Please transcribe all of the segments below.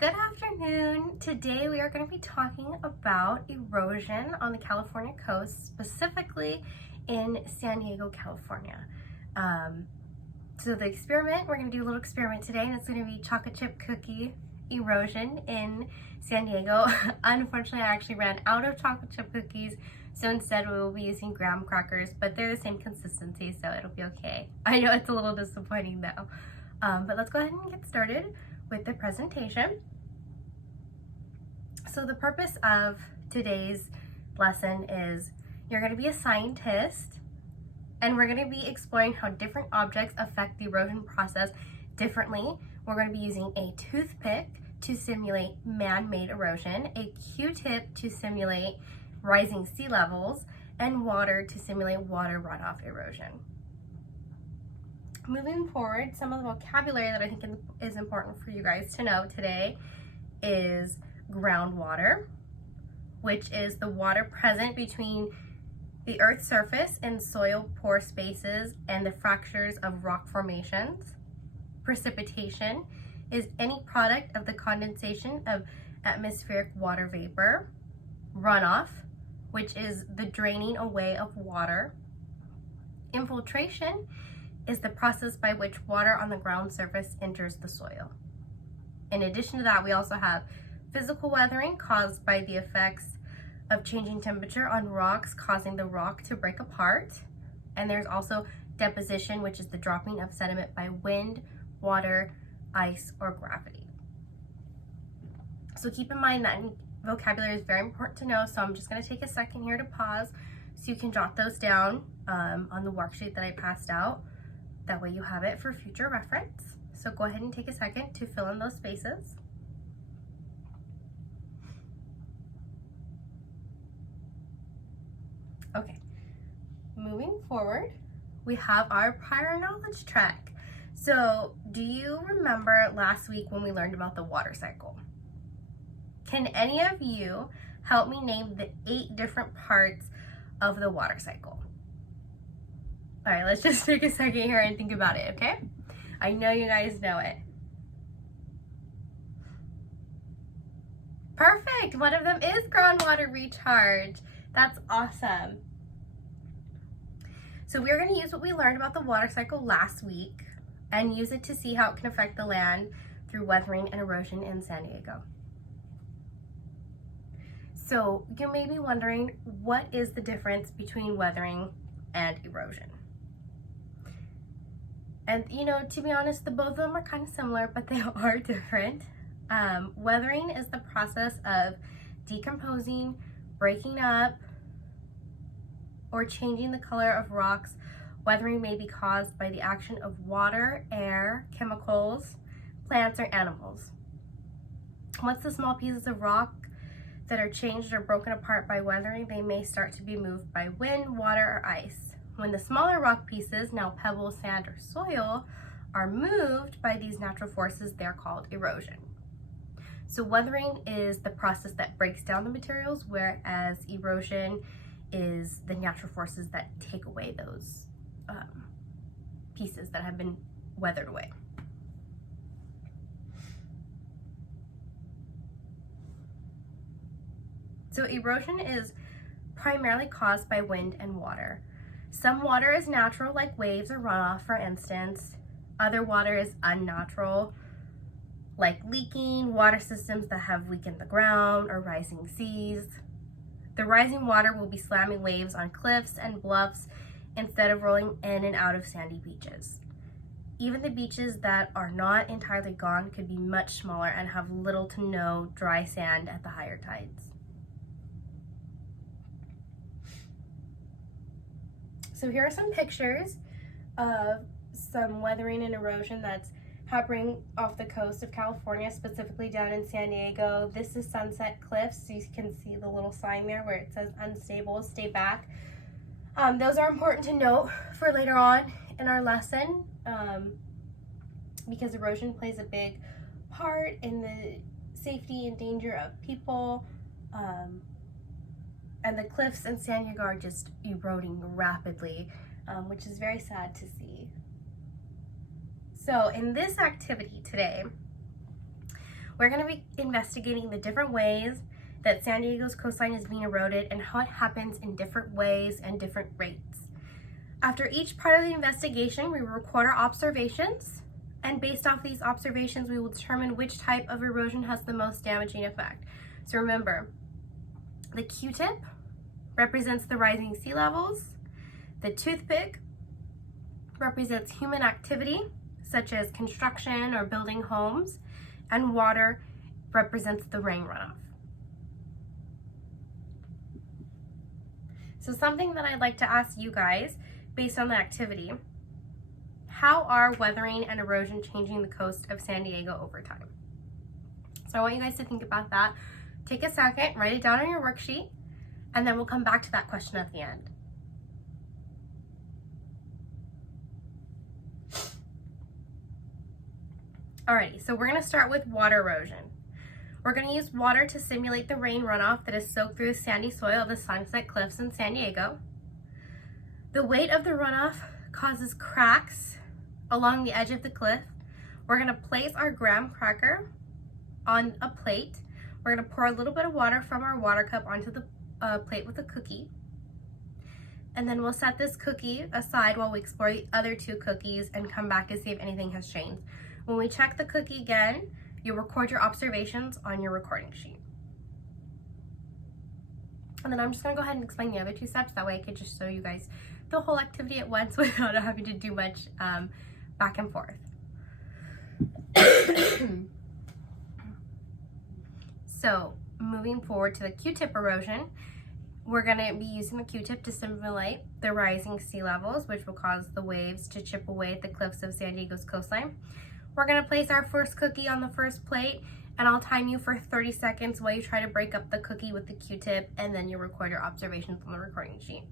Good afternoon. Today we are going to be talking about erosion on the California coast, specifically in San Diego, California. So the experiment, we're going to do a little experiment today, and it's going to be chocolate chip cookie erosion in San Diego. Unfortunately, I actually ran out of chocolate chip cookies, so instead we will be using graham crackers, but they're the same consistency, so it'll be okay. I know it's a little disappointing though. But let's go ahead and get started with the presentation. So the purpose of today's lesson is you're going to be a scientist, and we're going to be exploring how different objects affect the erosion process differently. We're going to be using a toothpick to simulate man-made erosion, a Q-tip to simulate rising sea levels, and water to simulate water runoff erosion. Moving forward, some of the vocabulary that I think is important for you guys to know today is groundwater, which is the water present between the Earth's surface and soil pore spaces and the fractures of rock formations. Precipitation is any product of the condensation of atmospheric water vapor. Runoff, which is the draining away of water. Infiltration is the process by which water on the ground surface enters the soil. In addition to that, we also have physical weathering caused by the effects of changing temperature on rocks, causing the rock to break apart. And there's also deposition, which is the dropping of sediment by wind, water, ice, or gravity. So keep in mind that vocabulary is very important to know, so I'm just going to take a second here to pause so you can jot those down on the worksheet that I passed out. That way you have it for future reference. So go ahead and take a second to fill in those spaces. Okay, moving forward, we have our prior knowledge track. So do you remember last week when we learned about the water cycle? Can any of you help me name the 8 different parts of the water cycle? All right, let's just take a second here and think about it, okay? I know you guys know it. Perfect, one of them is groundwater recharge. That's awesome. So we're going to use what we learned about the water cycle last week and use it to see how it can affect the land through weathering and erosion in San Diego. So you may be wondering, what is the difference between weathering and erosion? And you know, to be honest, the both of them are kind of similar, but they are different. Weathering is the process of decomposing, breaking up, or changing the color of rocks. Weathering may be caused by the action of water, air, chemicals, plants, or animals. Once the small pieces of rock that are changed or broken apart by weathering, they may start to be moved by wind, water, or ice. When the smaller rock pieces, now pebbles, sand, or soil, are moved by these natural forces, they're called erosion. So weathering is the process that breaks down the materials, whereas erosion is the natural forces that take away those pieces that have been weathered away. So erosion is primarily caused by wind and water. Some water is natural, like waves or runoff, for instance. Other water is unnatural, like leaking, water systems that have weakened the ground, or rising seas. The rising water will be slamming waves on cliffs and bluffs instead of rolling in and out of sandy beaches. Even the beaches that are not entirely gone could be much smaller and have little to no dry sand at the higher tides. So here are some pictures of some weathering and erosion that's happening off the coast of California, specifically down in San Diego. This is Sunset Cliffs. So you can see the little sign there where it says unstable, stay back. Those are important to note for later on in our lesson because erosion plays a big part in the safety and danger of people. And the cliffs in San Diego are just eroding rapidly, which is very sad to see. So in this activity today, we're going to be investigating the different ways that San Diego's coastline is being eroded and how it happens in different ways and different rates. After each part of the investigation, we will record our observations, and based off these observations, we will determine which type of erosion has the most damaging effect. So remember, the Q-tip represents the rising sea levels, the toothpick represents human activity, such as construction or building homes, and water represents the rain runoff. So something that I'd like to ask you guys, based on the activity, how are weathering and erosion changing the coast of San Diego over time? So I want you guys to think about that. Take a second, write it down on your worksheet, and then we'll come back to that question at the end. Alrighty, so we're going to start with water erosion. We're going to use water to simulate the rain runoff that is soaked through the sandy soil of the Sunset Cliffs in San Diego. The weight of the runoff causes cracks along the edge of the cliff. We're going to place our graham cracker on a plate. We're going to pour a little bit of water from our water cup onto the plate with a cookie. And then we'll set this cookie aside while we explore the other two cookies and come back to see if anything has changed. When we check the cookie again, you'll record your observations on your recording sheet. And then I'm just going to go ahead and explain the other two steps. That way I could just show you guys the whole activity at once without having to do much back and forth. So moving forward to the Q-tip erosion, we're going to be using the Q-tip to simulate the rising sea levels, which will cause the waves to chip away at the cliffs of San Diego's coastline. We're going to place our first cookie on the first plate, and I'll time you for 30 seconds while you try to break up the cookie with the Q-tip, and then you record your observations on the recording sheet.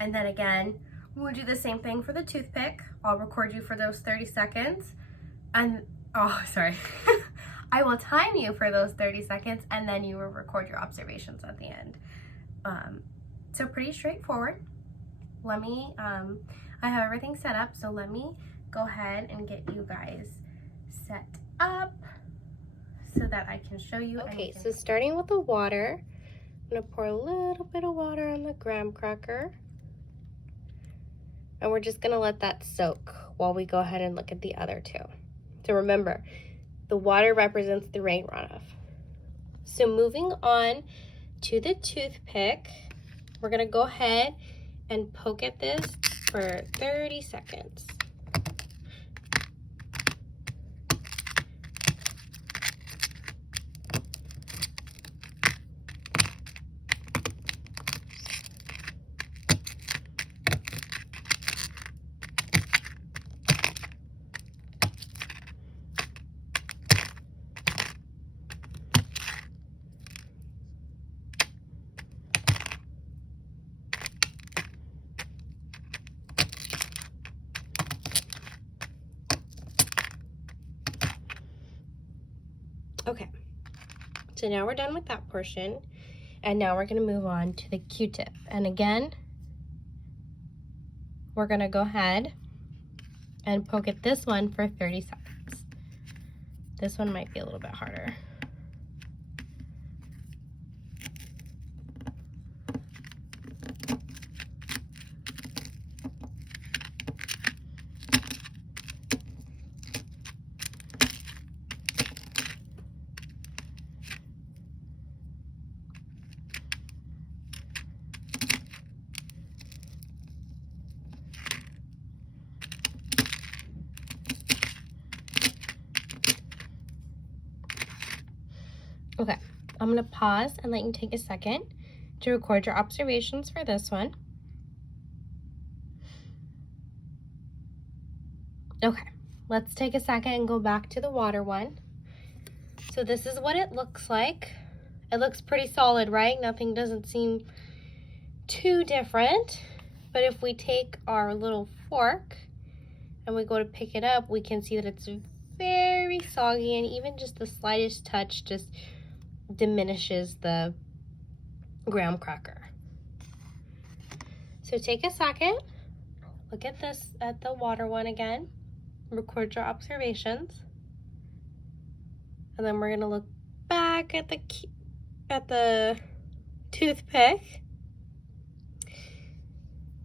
And then again, we'll do the same thing for the toothpick. I'll record you for those 30 seconds, and I will time you for those 30 seconds, and then you will record your observations at the end. So pretty straightforward. Let me, I have everything set up, so let me go ahead and get you guys set up so that I can show you. Okay, so starting with the water, I'm gonna pour a little bit of water on the graham cracker. And we're just gonna let that soak while we go ahead and look at the other two. So remember, the water represents the rain runoff. So moving on to the toothpick, we're gonna go ahead and poke at this for 30 seconds. Okay, so now we're done with that portion, and now we're going to move on to the Q-tip. And again, we're going to go ahead and poke at this one for 30 seconds. This one might be a little bit harder. Okay, I'm gonna pause and let you take a second to record your observations for this one. Okay, let's take a second and go back to the water one. So this is what it looks like. It looks pretty solid, right? Nothing doesn't seem too different. But if we take our little fork and we go to pick it up, we can see that it's very soggy, and even just the slightest touch just diminishes the graham cracker. So take a second, look at this, at the water one again, record your observations. And then we're gonna look back at the toothpick.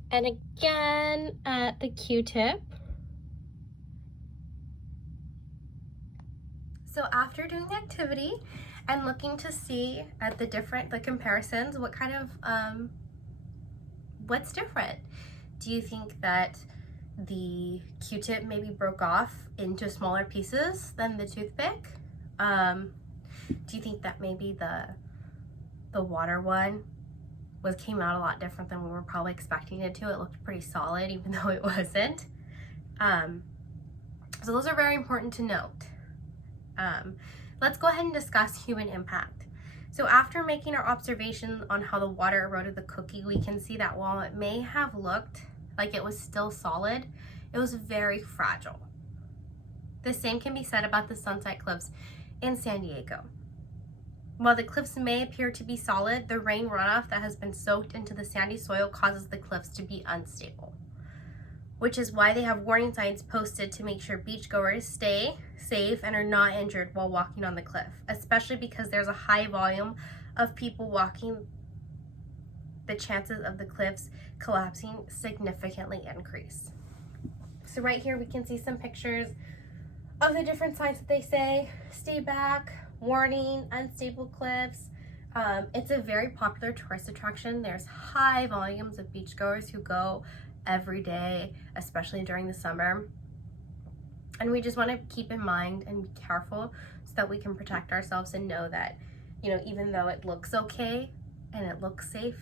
And again at the Q-tip. So after doing the activity and looking to see at the comparisons, what kind of, what's different? Do you think that the Q-tip maybe broke off into smaller pieces than the toothpick? Do you think that maybe the water one came out a lot different than we were probably expecting it to? It looked pretty solid even though it wasn't. So those are very important to note. Let's go ahead and discuss human impact. So after making our observation on how the water eroded the cookie, we can see that while it may have looked like it was still solid, it was very fragile. The same can be said about the Sunset Cliffs in San Diego. While the cliffs may appear to be solid, the rain runoff that has been soaked into the sandy soil causes the cliffs to be unstable, which is why they have warning signs posted to make sure beachgoers stay safe and are not injured while walking on the cliff, especially because there's a high volume of people walking. The chances of the cliffs collapsing significantly increase. So right here we can see some pictures of the different signs that they say: stay back, warning, unstable cliffs. It's a very popular tourist attraction. There's high volumes of beachgoers who go every day, especially during the summer. And we just want to keep in mind and be careful so that we can protect ourselves and know that, you know, even though it looks okay and it looks safe,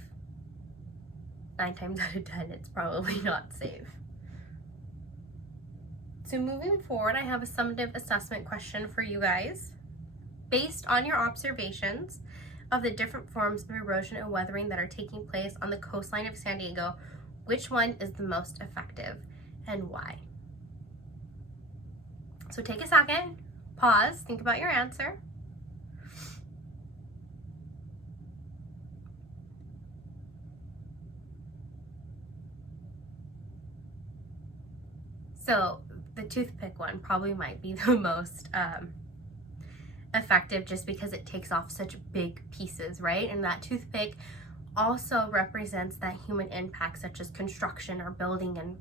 9 times out of 10 it's probably not safe. So moving forward, I have a summative assessment question for you guys. Based on your observations of the different forms of erosion and weathering that are taking place on the coastline of San Diego, which one is the most effective and why? So take a second, pause, think about your answer. So the toothpick one probably might be the most effective, just because it takes off such big pieces, right? And that toothpick also represents that human impact, such as construction or building, and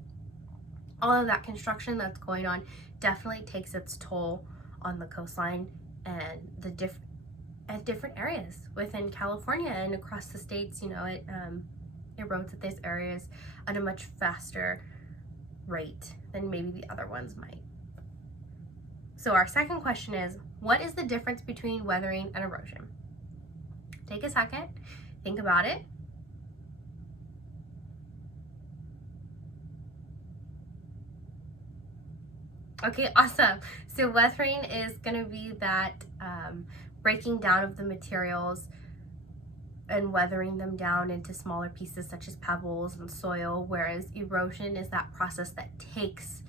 all of that construction that's going on definitely takes its toll on the coastline and the different areas within California and across the states. You know, it erodes at these areas at a much faster rate than maybe the other ones might. So our second question is, what is the difference between weathering and erosion? Take a second, think about it. Okay, awesome. So weathering is going to be that breaking down of the materials and weathering them down into smaller pieces such as pebbles and soil, whereas erosion is that process that takes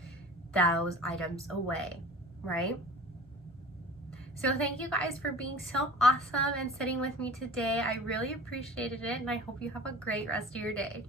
those items away, right? So thank you guys for being so awesome and sitting with me today. I really appreciated it, and I hope you have a great rest of your day.